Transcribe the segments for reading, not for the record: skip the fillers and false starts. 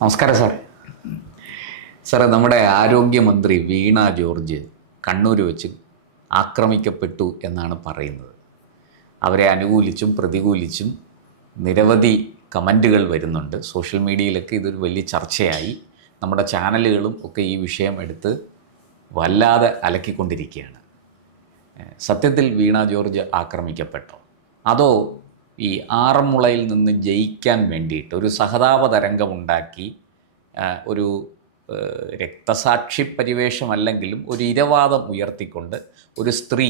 നമസ്കാരം സാർ. സാറേ, നമ്മുടെ ആരോഗ്യമന്ത്രി വീണ ജോർജ് കണ്ണൂർ വെച്ച് ആക്രമിക്കപ്പെട്ടു എന്നാണ് പറയുന്നത്. അവരെ അനുകൂലിച്ചും പ്രതികൂലിച്ചും നിരവധി കമൻറ്റുകൾ വരുന്നുണ്ട്. സോഷ്യൽ മീഡിയയിലൊക്കെ ഇതൊരു വലിയ ചർച്ചയായി. നമ്മുടെ ചാനലുകളും ഒക്കെ ഈ വിഷയം എടുത്ത് വല്ലാതെ അലക്കിക്കൊണ്ടിരിക്കുകയാണ്. സത്യത്തിൽ വീണ ജോർജ് ആക്രമിക്കപ്പെട്ടോ, അതോ ഈ ആറന്മുളയിൽ നിന്ന് ജയിക്കാൻ വേണ്ടിയിട്ട് ഒരു സഹതാപ തരംഗമുണ്ടാക്കി ഒരു രക്തസാക്ഷി പരിവേഷമല്ലെങ്കിലും ഒരു ഇരവാദം ഉയർത്തിക്കൊണ്ട് ഒരു സ്ത്രീ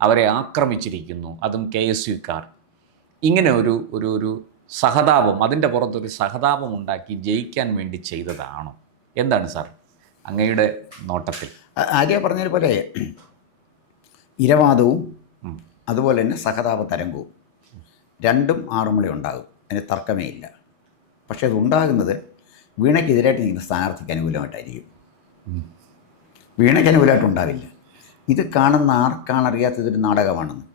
അവരെ ആക്രമിച്ചിരിക്കുന്നു, അതും KSUക്കാർ, ഇങ്ങനെ ഒരു ഒരു ഒരു സഹതാപം, അതിൻ്റെ പുറത്തൊരു സഹതാപം ഉണ്ടാക്കി ജയിക്കാൻ വേണ്ടി ചെയ്തതാണോ? എന്താണ് സാർ അങ്ങയുടെ നോട്ടത്തിൽ? ആര്യ പറഞ്ഞതുപോലെ ഇരവാദവും അതുപോലെ തന്നെ സഹതാപ തരംഗവും രണ്ടും ആറന്മുള ഉണ്ടാകും, അതിന് തർക്കമേ ഇല്ല. പക്ഷേ അതുണ്ടാകുന്നത് വീണയ്ക്കെതിരായിട്ട് നിൽക്കുന്ന സ്ഥാനാർത്ഥിക്ക് അനുകൂലമായിട്ടായിരിക്കും. വീണയ്ക്ക് അനുകൂലമായിട്ടുണ്ടാവില്ല. ഇത് കാണുന്ന ആർക്കാണറിയാത്തതൊരു നാടകമാണെന്ന്.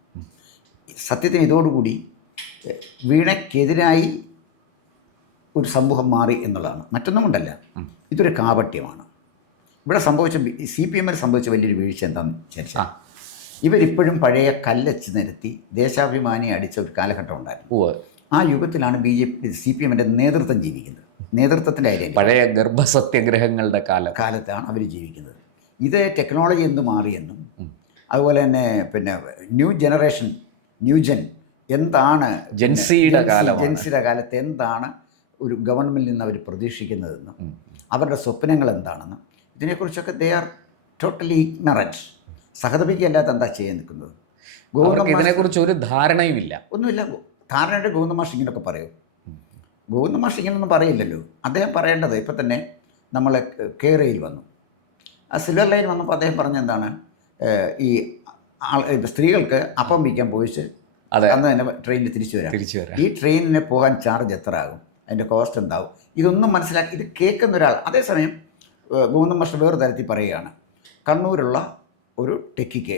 സത്യത്തിന് ഇതോടുകൂടി വീണയ്ക്കെതിരായി ഒരു സമൂഹം മാറി എന്നുള്ളതാണ്, മറ്റൊന്നും കൊണ്ടല്ല. ഇതൊരു കാപട്യമാണ്. ഇവിടെ സംഭവിച്ച CPM-ൽ സംഭവിച്ച വലിയൊരു വീഴ്ച എന്താണെന്ന് വിചാരിച്ചാൽ, ഇവരിപ്പോഴും പഴയ കല്ലച്ച് നിരത്തി ദേശാഭിമാനി അടിച്ച ഒരു കാലഘട്ടം ഉണ്ടായിരുന്നു. ആ യുഗത്തിലാണ് CPM-ൻ്റെ നേതൃത്വം ജീവിക്കുന്നത്. നേതൃത്വത്തിൻ്റെ ഐഡിയ പഴയ ഗർഭസത്യാഗ്രഹങ്ങളുടെ കാലത്താണ് അവർ ജീവിക്കുന്നത്. ഇത് ടെക്നോളജി എന്ത് മാറിയെന്നും അതുപോലെ തന്നെ പിന്നെ ന്യൂജൻ എന്താണ്, ജെൻസിയുടെ കാലത്ത് എന്താണ് ഒരു ഗവൺമെൻറ്റിൽ നിന്ന് അവർ പ്രതീക്ഷിക്കുന്നതെന്നും അവരുടെ സ്വപ്നങ്ങൾ എന്താണെന്നും ഇതിനെക്കുറിച്ചൊക്കെ ദേ ആർ ടോട്ടലി ഇഗ്നറൻറ്റ്. സഹതപിക്കല്ലാത്ത എന്താ ചെയ്യാൻ നിൽക്കുന്നത്? ഇതിനെക്കുറിച്ച് ഒരു ധാരണയുമില്ല, ഒന്നുമില്ല. ധാരണയുടെ ഗോവിന്ദ മാഷ് ഇങ്ങനെയൊക്കെ പറയും. ഗോവിന്ദ മാഷ് ഇങ്ങനൊന്നും പറയില്ലല്ലോ. അദ്ദേഹം പറയേണ്ടത്, ഇപ്പം തന്നെ നമ്മൾ കേരയിൽ വന്നു, ആ സിൽവർ ലൈൻ വന്നപ്പോൾ അദ്ദേഹം പറഞ്ഞെന്താണ്, ഈ സ്ത്രീകൾക്ക് അപ്പം വയ്ക്കാൻ പോയിച്ച് അന്ന് തന്നെ ട്രെയിനിൽ തിരിച്ചു വരാം. ഈ ട്രെയിനിന് പോകാൻ ചാർജ് എത്ര ആകും, അതിൻ്റെ കോസ്റ്റ് എന്താവും, ഇതൊന്നും മനസ്സിലാക്കി ഇത് കേൾക്കുന്ന ഒരാൾ. അതേസമയം ഗോവിന്ദ മാഷ് വേറെ തരത്തിൽ പറയുകയാണ്, കണ്ണൂരുള്ള ഒരു ടെക്കിക്ക്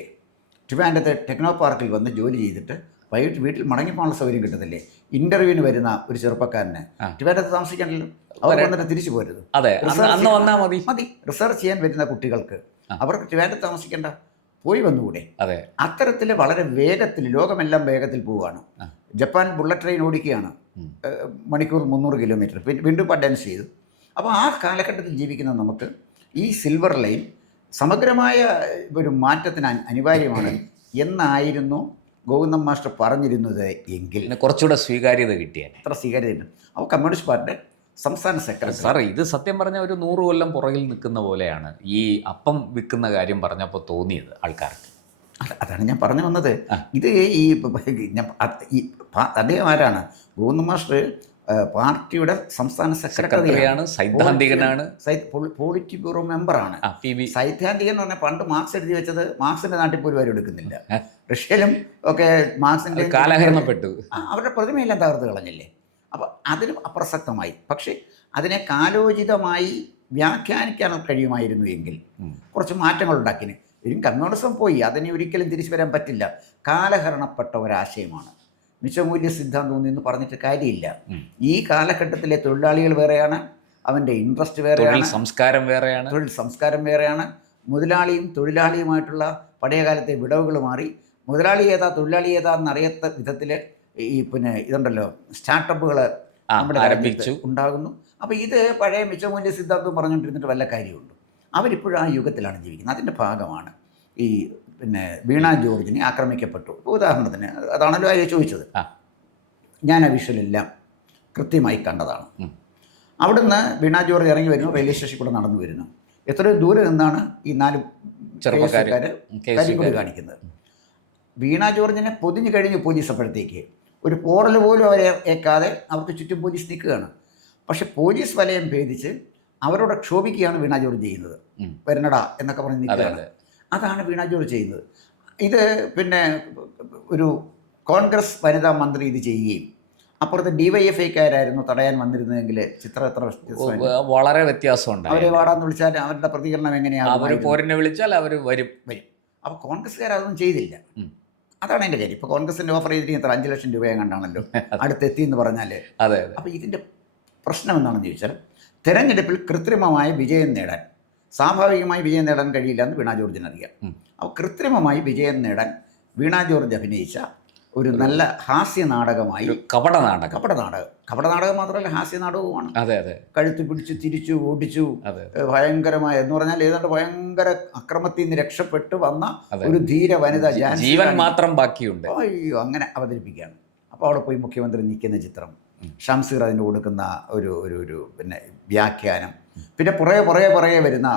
ട്രിവാൻഡ്രത്തെ ടെക്നോ പാർക്കിൽ വന്ന് ജോലി ചെയ്തിട്ട് വൈകിട്ട് വീട്ടിൽ മടങ്ങിപ്പോകാനുള്ള സൗകര്യം കിട്ടുന്നില്ലേ? ഇൻ്റർവ്യൂവിന് വരുന്ന ഒരു ചെറുപ്പക്കാരന് ട്രിവാൻഡ്രത്ത് താമസിക്കാനല്ലോ, അവർ വന്നിട്ട് തിരിച്ചു പോരുത്, മതി. റിസർച്ച് ചെയ്യാൻ വരുന്ന കുട്ടികൾക്ക് അവർക്ക് ട്രിവാൻഡ്രത്ത് താമസിക്കേണ്ട, പോയി വന്നുകൂടെ? അത്തരത്തിൽ വളരെ വേഗത്തിൽ, ലോകമെല്ലാം വേഗത്തിൽ പോവുകയാണ്. ജപ്പാൻ ബുള്ളറ്റ് ട്രെയിൻ ഓടിക്കുകയാണ്, മണിക്കൂർ 300 കിലോമീറ്റർ, വീണ്ടും അഡ്വാൻസ് ചെയ്തു. അപ്പോൾ ആ കാലഘട്ടത്തിൽ ജീവിക്കുന്ന നമുക്ക് ഈ സിൽവർ ലൈൻ സമഗ്രമായ ഒരു മാറ്റത്തിന് അനിവാര്യമാണ് എന്നായിരുന്നു ഗോവിന്ദൻ മാസ്റ്റർ പറഞ്ഞിരുന്നത് എങ്കിൽ കുറച്ചുകൂടെ സ്വീകാര്യത കിട്ടിയാൽ. അത്ര സ്വീകാര്യത. അപ്പോൾ കമ്മ്യൂണിസ്റ്റ് പാർട്ടിയുടെ സംസ്ഥാന സെക്രട്ടറി സാർ, ഇത് സത്യം പറഞ്ഞ ഒരു 100 കൊല്ലം പുറകിൽ നിൽക്കുന്ന പോലെയാണ് ഈ അപ്പം വിൽക്കുന്ന കാര്യം പറഞ്ഞപ്പോൾ തോന്നിയത് ആൾക്കാർക്ക്. അതാണ് ഞാൻ പറഞ്ഞു വന്നത്. ഇത് അദ്ദേഹം ആരാണ്? ഗോവിന്ദൻ മാസ്റ്റർ പാർട്ടിയുടെ സംസ്ഥാന സെക്രട്ടറിയാണ്, സൈദ്ധാന്തികനാണ്, പോളിറ്റ് ബ്യൂറോ മെമ്പറാണ്. സൈദ്ധാന്തികൻ എന്ന് പറഞ്ഞാൽ പണ്ട് മാർക്സ് എഴുതി വെച്ചത് മാർക്സിൻ്റെ നാട്ടിൽ പോലും ആരും എടുക്കുന്നില്ല. റഷ്യയിലും ഒക്കെ മാർക്സിൻ്റെ കാലഹരണപ്പെട്ടു, അവരുടെ പ്രതിമയെല്ലാം തകർത്ത് കളഞ്ഞില്ലേ? അപ്പോൾ അതിന് അപ്രസക്തമായി. പക്ഷേ അതിനെ കാലോചിതമായി വ്യാഖ്യാനിക്കാൻ കഴിയുമായിരുന്നു എങ്കിൽ കുറച്ച് മാറ്റങ്ങൾ ഉണ്ടാക്കിന്. ഇനി കമ്മ്യൂണിസം പോയി, അതിനെ ഒരിക്കലും തിരിച്ചു വരാൻ പറ്റില്ല. കാലഹരണപ്പെട്ട ഒരാശയമാണ്. മിച്ചമൂല്യ സിദ്ധാന്തം എന്ന് പറഞ്ഞിട്ട് കാര്യമില്ല. ഈ കാലഘട്ടത്തിലെ തൊഴിലാളികൾ വേറെയാണ്, അവൻ്റെ ഇൻട്രസ്റ്റ് വേറെയാണ്, തൊഴിൽ സംസ്കാരം വേറെയാണ്. മുതലാളിയും തൊഴിലാളിയുമായിട്ടുള്ള പഴയകാലത്തെ വിടവുകൾ മാറി. മുതലാളി ഏതാ തൊഴിലാളി ഏതാ എന്നറിയാത്ത വിധത്തിൽ ഈ ഇതുണ്ടല്ലോ, സ്റ്റാർട്ടപ്പുകൾ നമ്മുടെ ആരംഭിച്ചു ഉണ്ടാകുന്നു. അപ്പോൾ ഇത് പഴയ മിച്ചമൂല്യ സിദ്ധാന്തം പറഞ്ഞുകൊണ്ടിരുന്നിട്ട് വല്ല കാര്യമുണ്ട്? അവരിപ്പോഴും ആ യുഗത്തിലാണ് ജീവിക്കുന്നത്. അതിൻ്റെ ഭാഗമാണ് ഈ വീണ ജോർജിനെ ആക്രമിക്കപ്പെട്ടു. ഉദാഹരണത്തിന് അതാണല്ലോ ആര്യ ചോദിച്ചത്. ഞാൻ ആ വിഷ്വലെല്ലാം കൃത്യമായി കണ്ടതാണ്. അവിടുന്ന് വീണ ജോർജ് ഇറങ്ങി വരുന്നു, റെയിൽവേ സ്റ്റേഷനിൽ കൂടെ നടന്നു വരുന്നു. എത്രയോ ദൂരെ നിന്നാണ് ഈ 4 ചെറുപ്പക്കാർ കരിങ്കൊടി കാണിക്കുന്നത്. വീണ ജോർജിനെ പൊതിഞ്ഞു കഴിഞ്ഞു പോലീസ്. അപ്പോഴത്തേക്ക് ഒരു പോറൽ പോലും അവരെ ഏക്കാതെ അവർക്ക് ചുറ്റും പോലീസ് നിൽക്കുകയാണ്. പക്ഷെ പോലീസ് വലയം ഭേദിച്ച് അവരോട് ക്ഷോഭിക്കുകയാണ് വീണ ജോർജ് ചെയ്യുന്നത്. വരണടാ എന്നൊക്കെ പറഞ്ഞ് നിൽക്കുകയാണ്. അതാണ് വീണ ജോർജ് ചെയ്യുന്നത്. ഇത് ഒരു കോൺഗ്രസ് വനിതാ മന്ത്രി ഇത് ചെയ്യുകയും അപ്പുറത്ത് DYFIക്കാരായിരുന്നു തടയാൻ വന്നിരുന്നതെങ്കിൽ ചിത്രം എത്ര വളരെ വ്യത്യാസമുണ്ട്. അവരെ വാടാന്ന് വിളിച്ചാൽ അവരുടെ പ്രതികരണം എങ്ങനെയാണ്? പോരിനെ വിളിച്ചാൽ അവർ വരും. അപ്പോൾ കോൺഗ്രസ്സുകാരതൊന്നും ചെയ്തില്ല. അതാണ് എൻ്റെ കാര്യം. ഇപ്പോൾ കോൺഗ്രസിൻ്റെ ഓഫർ ചെയ്തിരിക്കുന്നത് 5 ലക്ഷം രൂപയെ കണ്ടാണല്ലോ അടുത്തെത്തി എന്ന് പറഞ്ഞാൽ. അപ്പോൾ ഇതിൻ്റെ പ്രശ്നം എന്താണെന്ന് ചോദിച്ചാൽ, തെരഞ്ഞെടുപ്പിൽ കൃത്രിമമായ വിജയം നേടാൻ, സ്വാഭാവികമായി വിജയം നേടാൻ കഴിയില്ല എന്ന് വീണ ജോർജിന് അറിയാം. അപ്പോൾ കൃത്രിമമായി വിജയം നേടാൻ വീണ ജോർജ് അഭിനയിച്ച ഒരു നല്ല ഹാസ്യ നാടകമായി, കപട നാടകം മാത്രമല്ല ഹാസ്യ നാടകവുമാണ്. അതെ അതെ. കഴുത്ത് പിടിച്ച് തിരിച്ചു ഓടിച്ചു, ഭയങ്കരമായ എന്ന് പറഞ്ഞാൽ ഏതാണ്ട് ഭയങ്കര അക്രമത്തിൽ നിന്ന് രക്ഷപ്പെട്ടു വന്ന ഒരു ധീര വനിത, ജീവൻ മാത്രം ബാക്കിയുണ്ട്. അയ്യോ, അങ്ങനെ അവതരിപ്പിക്കുകയാണ്. അപ്പോൾ അവിടെ പോയി മുഖ്യമന്ത്രി നിൽക്കുന്ന ചിത്രം, ഷംസീർ അതിന് കൊടുക്കുന്ന ഒരു ഒരു ഒരു പിന്നെ വ്യാഖ്യാനം, പിന്നെ പുറകെ വരുന്ന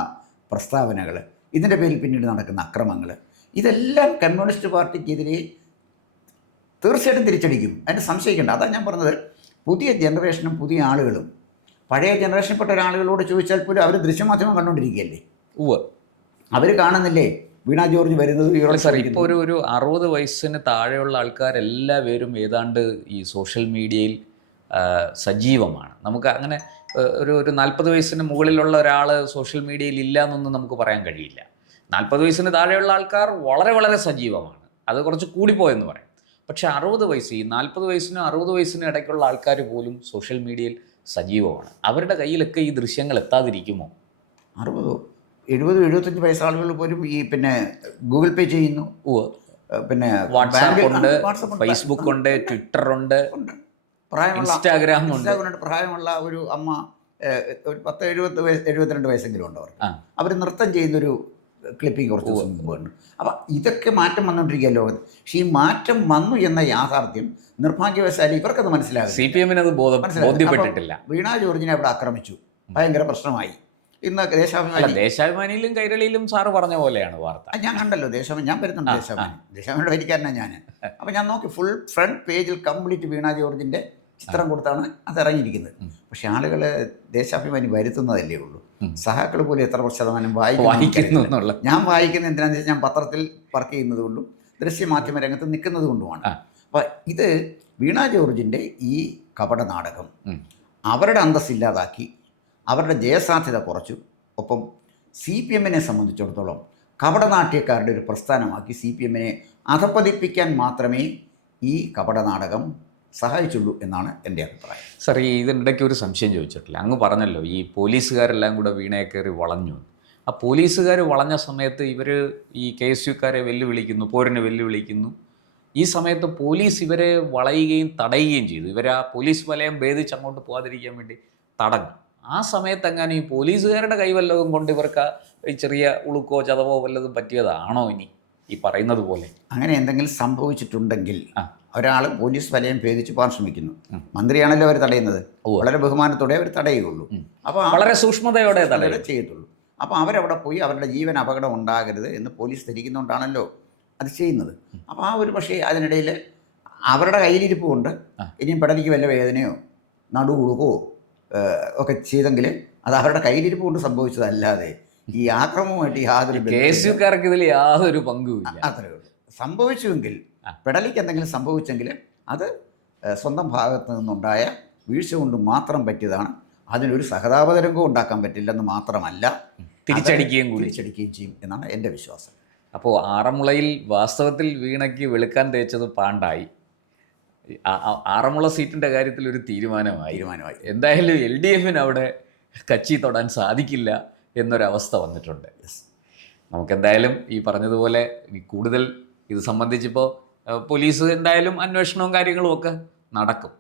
പ്രസ്താവനകൾ, ഇതിൻ്റെ പേരിൽ പിന്നീട് നടക്കുന്ന അക്രമങ്ങൾ, ഇതെല്ലാം കമ്മ്യൂണിസ്റ്റ് പാർട്ടിക്കെതിരെ തീർച്ചയായിട്ടും തിരിച്ചടിക്കും. അതിന് സംശയിക്കേണ്ട. അതാണ് ഞാൻ പറഞ്ഞത്, പുതിയ ജനറേഷനും പുതിയ ആളുകളും പഴയ ജനറേഷനിൽപ്പെട്ട ഒരാളുകളോട് ചോദിച്ചാൽ പോലും അവർ ദൃശ്യമാധ്യമം കണ്ടുകൊണ്ടിരിക്കുകയല്ലേ. അവർ കാണുന്നില്ലേ വീണ ജോർജ് വരുന്നത്? ഇപ്പോൾ ഒരു 60 വയസ്സിന് താഴെയുള്ള ആൾക്കാരെല്ലാവരും ഏതാണ്ട് ഈ സോഷ്യൽ മീഡിയയിൽ സജീവമാണ്. നമുക്ക് അങ്ങനെ ഒരു 40 വയസ്സിന് മുകളിലുള്ള ഒരാൾ സോഷ്യൽ മീഡിയയിൽ ഇല്ല എന്നൊന്നും നമുക്ക് പറയാൻ കഴിയില്ല. 40 വയസ്സിന് താഴെയുള്ള ആൾക്കാർ വളരെ വളരെ സജീവമാണ്. അത് കുറച്ച് കൂടിപ്പോയെന്ന് പറയാം. പക്ഷേ 60 വയസ്സ്, ഈ 40 വയസ്സിനും 60 വയസ്സിനും ഇടയ്ക്കുള്ള ആൾക്കാർ പോലും സോഷ്യൽ മീഡിയയിൽ സജീവമാണ്. അവരുടെ കയ്യിലൊക്കെ ഈ ദൃശ്യങ്ങൾ എത്താതിരിക്കുമോ? 60, 70, 75 വയസ്സാളുകൾ പോലും ഈ പിന്നെ ഗൂഗിൾ പേ ചെയ്യുന്നു. പിന്നെ വാട്സാപ്പ് ഉണ്ട്, ഫേസ്ബുക്ക് ഉണ്ട്, ട്വിറ്റർ ഉണ്ട്, ഇൻസ്റ്റാഗ്രാം ഉണ്ട്. പ്രായമുള്ള ഒരു അമ്മ, ഒരു 72 വയസ്സെങ്കിലും ഉണ്ട് അവർക്ക്. അവർ നൃത്തം ചെയ്യുന്നൊരു ക്ലിപ്പിംഗ് കുറച്ച് ദിവസം മുമ്പ് കണ്ടു. അപ്പം ഇതൊക്കെ മാറ്റം വന്നുകൊണ്ടിരിക്കുക ലോകത്ത്. പക്ഷേ ഈ മാറ്റം വന്നു എന്ന യാഥാർത്ഥ്യം നിർഭാഗ്യവശാൽ ഇവർക്കത് മനസ്സിലാകും. CPM-ന് അത് ബോധ്യപ്പെട്ടിട്ടില്ല. വീണ ജോർജിനെ അവിടെ ആക്രമിച്ചു, ഭയങ്കര പ്രശ്നമായി. ഇന്ന് ദേശാഭിമാനിയിലും കൈരളിയിലും സാറ് പറഞ്ഞ പോലെയാണ് വാർത്ത. ഞാൻ കണ്ടല്ലോ ദേശാഭിമാനി, ഞാൻ വരുന്നുണ്ട് ദേശാഭിമാനിയുടെ വരിക്കാരനാണ് ഞാൻ. അപ്പം ഞാൻ നോക്കി, ഫുൾ ഫ്രണ്ട് പേജിൽ കംപ്ലീറ്റ് വീണ ജോർജിൻ്റെ ചിത്രം കൊടുത്താണ് അത് ഇറങ്ങിയിരിക്കുന്നത്. പക്ഷെ ആളുകൾ ദേശാഭിമാനി വരുത്തുന്നതല്ലേ ഉള്ളൂ. സഹാക്കൾ പോലും എത്ര ശതമാനം വായിക്കുന്നു എന്നുള്ള, ഞാൻ വായിക്കുന്നത് എന്തിനാണെന്ന് വെച്ചാൽ ഞാൻ പത്രത്തിൽ വർക്ക് ചെയ്യുന്നത് കൊണ്ടും ദൃശ്യമാധ്യമ രംഗത്ത് നിൽക്കുന്നത് കൊണ്ടുമാണ്. അപ്പം ഇത് വീണ ജോർജിൻ്റെ ഈ കപട നാടകം അവരുടെ അന്തസ്സില്ലാതാക്കി, അവരുടെ ജയസാധ്യത കുറച്ചു. ഒപ്പം CPM-നെ സംബന്ധിച്ചിടത്തോളം കപടനാട്യക്കാരുടെ ഒരു പ്രസ്ഥാനമാക്കി CPM-നെ അധപ്പതിപ്പിക്കാൻ മാത്രമേ ഈ കപട നാടകം സഹായിച്ചുള്ളൂ എന്നാണ് എൻ്റെ അഭിപ്രായം. സാർ, ഈ ഇതിനിടയ്ക്ക് ഒരു സംശയം ചോദിച്ചിട്ടില്ല. അങ്ങ് പറഞ്ഞല്ലോ ഈ പോലീസുകാരെല്ലാം കൂടെ വീണയെ കയറി വളഞ്ഞു. ആ പോലീസുകാർ വളഞ്ഞ സമയത്ത് ഇവർ ഈ KSUക്കാരെ വെല്ലുവിളിക്കുന്നു, പോരിനെ വെല്ലുവിളിക്കുന്നു. ഈ സമയത്ത് പോലീസ് ഇവരെ വളയുകയും തടയുകയും ചെയ്തു. ഇവർ ആ പോലീസ് വലയം ഭേദിച്ച് അങ്ങോട്ട് പോകാതിരിക്കാൻ വേണ്ടി തടഞ്ഞു. ആ സമയത്ത് എങ്ങനെ ഈ പോലീസുകാരുടെ കൈ വല്ലതും കൊണ്ട് ഇവർക്ക് ഈ ചെറിയ ഉളുക്കോ ചതവോ വല്ലതും പറ്റിയതാണോ ഇനി ഈ പറയുന്നത് പോലെ? അങ്ങനെ എന്തെങ്കിലും സംഭവിച്ചിട്ടുണ്ടെങ്കിൽ ഒരാൾ പോലീസ് വലയം ഭേദിച്ച് പോകാൻ ശ്രമിക്കുന്നു, മന്ത്രിയാണല്ലോ അവർ തടയുന്നത്, വളരെ ബഹുമാനത്തോടെ അവർ തടയുകയുള്ളൂ. അപ്പോൾ വളരെ സൂക്ഷ്മതയോടെ ചെയ്യത്തുള്ളൂ. അപ്പോൾ അവരവിടെ പോയി അവരുടെ ജീവൻ അപകടം ഉണ്ടാകരുത് എന്ന് പോലീസ് ധരിക്കുന്നുകൊണ്ടാണല്ലോ അത് ചെയ്യുന്നത്. അപ്പോൾ ആ ഒരു പക്ഷേ അതിനിടയിൽ അവരുടെ കയ്യിലിരിപ്പ് കൊണ്ട് ഇനിയും പെടലിക്ക് വല്ല വേദനയോ നടുവുളുകോ ഒക്കെ ചെയ്തെങ്കിൽ അത് അവരുടെ കയ്യിലിരിപ്പ് കൊണ്ട് സംഭവിച്ചതല്ലാതെ ഈ ആക്രമവുമായിട്ട് യാതൊരു KSUക്കാർക്ക് ഇതിൽ യാതൊരു പങ്കുമില്ല. അത്രയേ ഉള്ളൂ. സംഭവിച്ചുവെങ്കിൽ, പെടലിക്ക് എന്തെങ്കിലും സംഭവിച്ചെങ്കിൽ അത് സ്വന്തം ഭാഗത്തു നിന്നുണ്ടായ വീഴ്ച കൊണ്ട് മാത്രം പറ്റിയതാണ്. അതിനൊരു സഹതാപതരംഗവും ഉണ്ടാക്കാൻ പറ്റില്ലെന്ന് മാത്രമല്ല, തിരിച്ചടിക്കുകയും ചെയ്യും എന്നാണ് എൻ്റെ വിശ്വാസം. അപ്പോൾ ആറന്മുളയിൽ വാസ്തവത്തിൽ വീണയ്ക്ക് വെളുക്കാൻ തേച്ചത് പാണ്ടായി. ആറന്മുള സീറ്റിൻ്റെ കാര്യത്തിൽ ഒരു തീരുമാനമായി. എന്തായാലും LDF-ന് അവിടെ കച്ചി തൊടാൻ സാധിക്കില്ല എന്നൊരവസ്ഥ വന്നിട്ടുണ്ട്. നമുക്കെന്തായാലും ഈ പറഞ്ഞതുപോലെ ഇനി കൂടുതൽ ഇത് സംബന്ധിച്ചിപ്പോൾ പോലീസ് എന്തായാലും അന്വേഷണവും കാര്യങ്ങളും ഒക്കെ നടക്കും.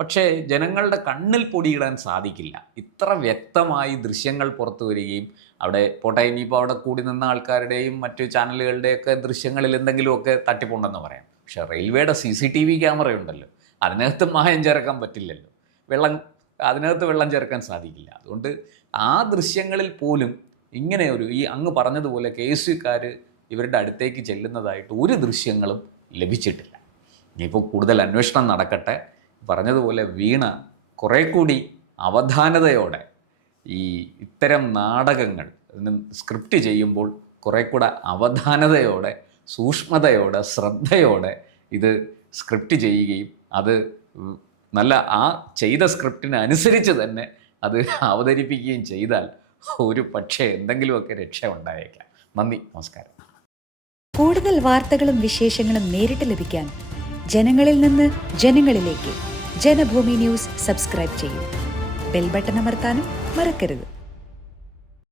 പക്ഷേ ജനങ്ങളുടെ കണ്ണിൽ പൊടിയിടാൻ സാധിക്കില്ല. ഇത്ര വ്യക്തമായി ദൃശ്യങ്ങൾ പുറത്തു വരികയും അവിടെ പോട്ടെ, ഇനിയിപ്പോൾ അവിടെ കൂടി നിന്ന ആൾക്കാരുടെയും മറ്റു ചാനലുകളുടെയൊക്കെ ദൃശ്യങ്ങളിൽ എന്തെങ്കിലുമൊക്കെ തട്ടിപ്പുണ്ടെന്ന് പറയാം. പക്ഷേ റെയിൽവേയുടെ CCTV ക്യാമറയുണ്ടല്ലോ, അതിനകത്ത് മായം ചേർക്കാൻ പറ്റില്ലല്ലോ, അതിനകത്ത് വെള്ളം ചേർക്കാൻ സാധിക്കില്ല. അതുകൊണ്ട് ആ ദൃശ്യങ്ങളിൽ പോലും ഇങ്ങനെ ഈ അങ്ങ് പറഞ്ഞതുപോലെ KSUക്കാർ ഇവരുടെ അടുത്തേക്ക് ചെല്ലുന്നതായിട്ട് ഒരു ദൃശ്യങ്ങളും ലഭിച്ചിട്ടില്ല. ഇനിയിപ്പോൾ കൂടുതൽ അന്വേഷണം നടക്കട്ടെ. പറഞ്ഞതുപോലെ വീണ കുറേ കൂടി അവധാനതയോടെ ഈ ഇത്തരം നാടകങ്ങൾ സ്ക്രിപ്റ്റ് ചെയ്യുമ്പോൾ കുറേ കൂടെ അവധാനതയോടെ, സൂക്ഷ്മതയോടെ, ശ്രദ്ധയോടെ ഇത് സ്ക്രിപ്റ്റ് ചെയ്യുകയും അത് നല്ല ആ ചെയ്ത സ്ക്രിപ്റ്റിന് അനുസരിച്ച് തന്നെ അത് അവതരിപ്പിക്കുകയും ചെയ്താൽ ഒരു പക്ഷേ എന്തെങ്കിലുമൊക്കെ രക്ഷ ഉണ്ടായേക്കാം. നന്ദി, നമസ്കാരം. കൂടുതൽ വാർത്തകളും വിശേഷങ്ങളും നേരിട്ട് ലഭിക്കാൻ ജനങ്ങളിൽ നിന്ന് ജനങ്ങളിലേക്ക് ജനഭൂമി ന്യൂസ് സബ്സ്ക്രൈബ് ചെയ്യൂ. ബെൽ ബട്ടൺ അമർത്താനും മറക്കരുത്.